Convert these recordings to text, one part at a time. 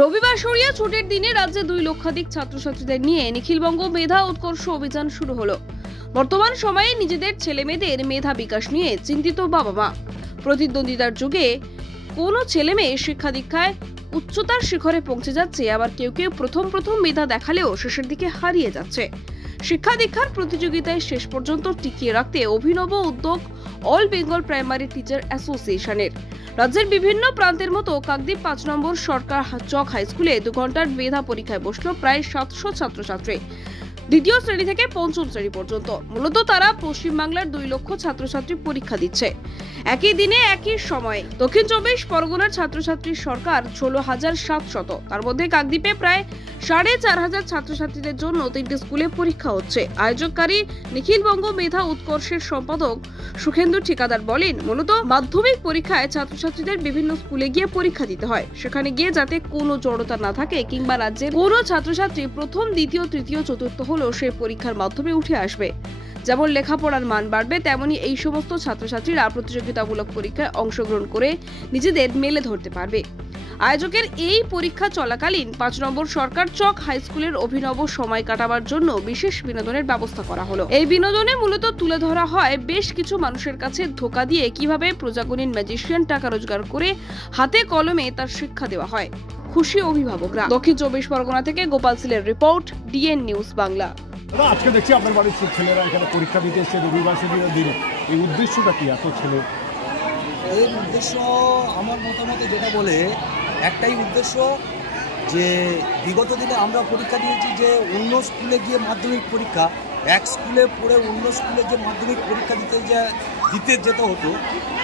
রবিবার সরিয়ে ছুটির দিনে রাজ্যে 2 লক্ষাধিক ছাত্রছাত্রীদের নিয়ে নিখিলবঙ্গ মেধা উৎকর্ষ অভিযান শুরু হলো। বর্তমান সময়ে নিজেদের ছেলেমেয়েদের মেধা বিকাশ নিয়ে চিন্তিত বাবা মা। প্রতিদ্বন্দ্বিতার যুগে কোনো ছেলে মেয়ে শিক্ষা দীক্ষায় উচ্চতার শিখরে পৌঁছে যাচ্ছে, আবার কেউ কেউ প্রথম মেধা দেখালেও শেষের দিকে হারিয়ে যাচ্ছে। শিক্ষা দীক্ষার প্রতিযোগিতায় শেষ পর্যন্ত টিকিয়ে রাখতে অভিনব উদ্যোগ অল বেঙ্গল প্রাইমারি টিচার অ্যাসোসিয়েশনের। রাজ্যের বিভিন্ন প্রান্তের মতো কাকদ্বীপ 5 নম্বর সরকার চক হাই স্কুলে 2 ঘন্টার মেধা পরীক্ষায় বসলো প্রায় 700 ছাত্রছাত্রী, দ্বিতীয় শ্রেণী থেকে পঞ্চম শ্রেণী পর্যন্ত। মূলত তারা পশ্চিমবাংলার 2 লক্ষ ছাত্রছাত্রী পরীক্ষা দিচ্ছে একই দিনে একই সময়ে। দক্ষিণ 24 পরগনার ছাত্রছাত্রীর সংখ্যা 16,700, তার মধ্যে কাকদ্বীপে প্রায় 4,500 ছাত্রছাত্রীদের জন্য 3টে স্কুলে পরীক্ষা হচ্ছে। আয়োজককারী নিখিলবঙ্গ মেধা উৎকর্ষের সম্পাদক সুখেন্দু ঠিকাদার বলেন, মূলত মাধ্যমিক পরীক্ষায় ছাত্রছাত্রীদের বিভিন্ন স্কুলে গিয়ে পরীক্ষা দিতে হয়। সেখানে গিয়ে যাতে কোনো জড়তা না থাকে কিংবা রাজ্যের কোনো ছাত্রছাত্রী প্রথম, দ্বিতীয়, তৃতীয়, চতুর্থ হলেও সেই পরীক্ষার মাধ্যমে উঠে আসবে। যেমন লেখাপড়ার মান বাড়বে, তেমনি এই সমস্ত ছাত্রছাত্রীরা প্রতিযোগিতামূলক পরীক্ষায় অংশগ্রহণ করে নিজেদের মেলে ধরতে পারবে। আয়োজকের এই পরীক্ষা চলাকালীন 5 নম্বর সরকার চক হাই স্কুলের অভিনব সময় কাটাবার জন্য বিশেষ বিনোদনের ব্যবস্থা করা হলো। এই বিনোদনে মূলত তুলে ধরা হয় বেশ কিছু মানুষের কাছে ধোঁকা দিয়ে কিভাবে প্রজাগণিন ম্যাজিশিয়ান টাকা রোজগার করে হাতে কলমে তার শিক্ষা দেওয়া হয়। খুশি অভিভাবকরা। দক্ষিণ 24 পরগনা থেকে গোপাল সিলের রিপোর্ট, ডিএন নিউজ বাংলা। আজকে দেখছি আপনার বাড়ির ছেলেরা এখানে পরীক্ষা দিতে এসেছে রবিবার দিনে, এই উদ্দেশ্যটা কি এত ছেলে? এর উদ্দেশ্য আমার মতামতে যেটা বলে, একটাই উদ্দেশ্য যে বিগত দিনে আমরা পরীক্ষা দিয়েছি যে অন্য স্কুলে গিয়ে মাধ্যমিক পরীক্ষা, এক স্কুলে পড়ে অন্য স্কুলে যে মাধ্যমিক পরীক্ষা দিতে যেতে হতো,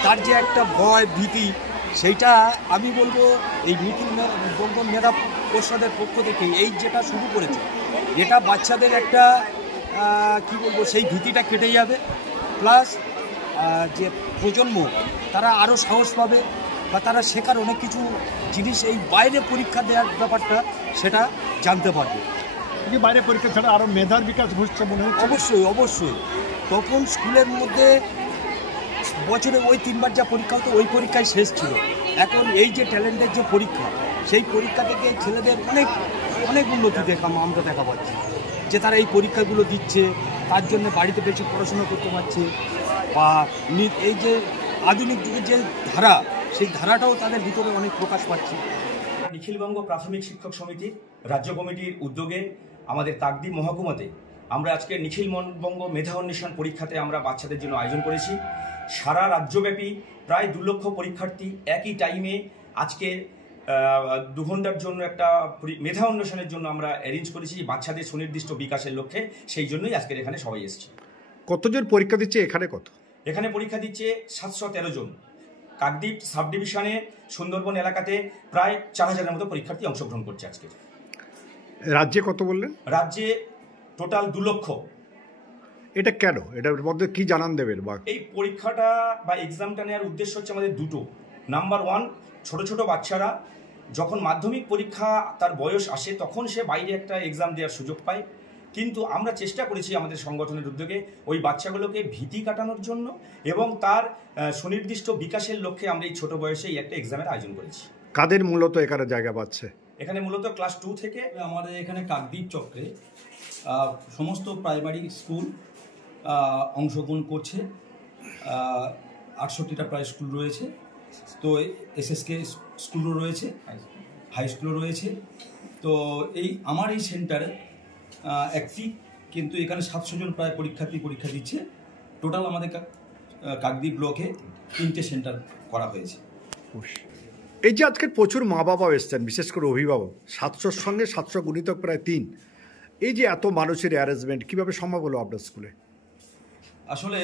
তার যে একটা ভয় ভীতি, সেইটা আমি বলবো এই নিখিলবঙ্গ মেধা পরিষদের পক্ষ থেকে এই যেটা শুরু করেছে, যেটা বাচ্চাদের একটা কি বলবো সেই ভীতিটা কেটে যাবে, প্লাস যে প্রজন্ম তারা আরও সাহস পাবে বা তারা শেখার অনেক কিছু জিনিস এই বাইরে পরীক্ষা দেওয়ার ব্যাপারটা সেটা জানতে পারবে। বাইরে পরীক্ষা ছাড়া আরও মেধার বিকাশ ঘটছে মনে হচ্ছে। অবশ্যই তখন স্কুলের মধ্যে বছরে ওই 3বার যা পরীক্ষা হতো ওই পরীক্ষায় শেষ ছিল। এখন এই যে ট্যালেন্টের যে পরীক্ষা, সেই পরীক্ষা থেকে ছেলেদের অনেক উন্নতি আমরা দেখা পাচ্ছি যে তারা এই পরীক্ষাগুলো দিচ্ছে, তার জন্য বাড়িতে বেশি পড়াশোনা করতে পারছে, বা এই যে আধুনিক যুগের যে ধারা, সেই ধারাটাও তাদের ভিতরে অনেক প্রকাশ পাচ্ছে। নিখিলবঙ্গ প্রাথমিক শিক্ষক সমিতির রাজ্য কমিটির উদ্যোগে আমাদের কাকদ্বীপ মহকুমাতে আমরা আজকে নিখিলবঙ্গ মেধা অন্বেষণ পরীক্ষাতে আমরা বাচ্চাদের জন্য আয়োজন করেছি। সারা রাজ্যব্যাপী প্রায় 2 লক্ষ পরীক্ষার্থী একই টাইমে আজকে 2 ঘন্টার জন্য একটা মেধা অন্বেষণের জন্য আমরা অ্যারেঞ্জ করেছি বাচ্চাদের সুনির্দিষ্ট বিকাশের লক্ষ্যে। সেই জন্যই আজকের এখানে সবাই এসেছি। কতজন পরীক্ষা দিচ্ছে এখানে? এখানে পরীক্ষা দিচ্ছে 713 জন। কাকদ্বীপ সাব ডিভিশনে সুন্দরবন এলাকাতে প্রায় 4000-এর মতো পরীক্ষার্থী অংশগ্রহণ করছে আজকে। রাজ্যে কত বললেন? রাজ্যে টোটাল 2 লক্ষ। এটা কেন? এটার মধ্যে কি জানান দেবেন? এই পরীক্ষাটা বা এক্সামটা নেওয়ার উদ্দেশ্য হচ্ছে আমাদের দুটো। নাম্বার 1, ছোট বাচ্চারা যখন মাধ্যমিক পরীক্ষা তার বয়স আসে তখন সে বাইরে একটা এক্সাম দেওয়ার সুযোগ পায়, কিন্তু আমরা চেষ্টা করেছি আমাদের সংগঠনের উদ্যোগে ওই বাচ্চাগুলোকে ভীতি কাটানোর জন্য এবং তার সুনির্দিষ্ট বিকাশের লক্ষ্যে আমরা এই ছোট বয়সেই একটা এক্সামের আয়োজন করেছি। কাদের মূলত এখানে জায়গা পাচ্ছে? এখানে মূলত ক্লাস 2 থেকে আমাদের এখানে কাকদ্বীপ চক্রে সমস্ত প্রাইমারি স্কুল অংশগ্রহণ করছে। 68টা প্রায় স্কুল রয়েছে, তো এসএসকে স্কুলও রয়েছে, হাই স্কুলও রয়েছে। তো আমার এই সেন্টারে একটি কিন্তু এখানে 700 জন প্রায় পরীক্ষা দিচ্ছে। টোটাল আমাদের কাকদ্বীপ ব্লকে 3টে সেন্টার করা হয়েছে। এই যে আজকে প্রচুর মা বাবা এসছেন, বিশেষ করে অভিভাবক, 700-র সঙ্গে 700 গুণিতক প্রায় 3, এই যে এত মানুষের অ্যারেঞ্জমেন্ট কীভাবে সম্ভব হলো আপনার স্কুলে? আসলে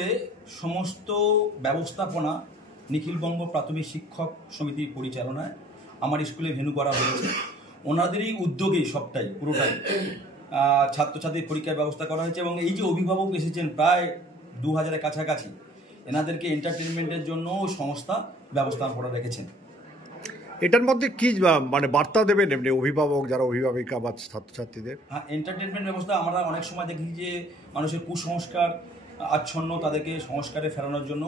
সমস্ত ব্যবস্থাপনা নিখিলবঙ্গ প্রাথমিক শিক্ষক সমিতির পরিচালনায় আমার স্কুলে ভেন্যু করা হয়েছে। ওনাদেরই উদ্যোগেই সবটাই পুরোটাই ছাত্রছাত্রীর পরীক্ষার ব্যবস্থা করা হয়েছে এবং এই যে অভিভাবক এসেছেন প্রায় 2000-এর কাছাকাছি, এনাদেরকে এন্টারটেনমেন্টের জন্য সংস্থা ব্যবস্থা করে রেখেছেন। এটার মধ্যে কি মানে বার্তা দেবেন এমনি অভিভাবক যারা অভিভাবিকা বা ছাত্রছাত্রীদের? হ্যাঁ, এন্টারটেনমেন্ট ব্যবস্থা আমরা অনেক সময় দেখি যে মানুষের কুসংস্কার আচ্ছন্ন, তাদেরকে সংস্কারে ফেরানোর জন্য,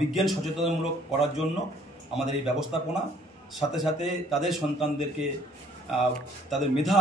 বিজ্ঞান সচেতনমূলক করার জন্য আমাদের এই ব্যবস্থাপনা, সাথে সাথে তাদের সন্তানদেরকে তাদের মেধা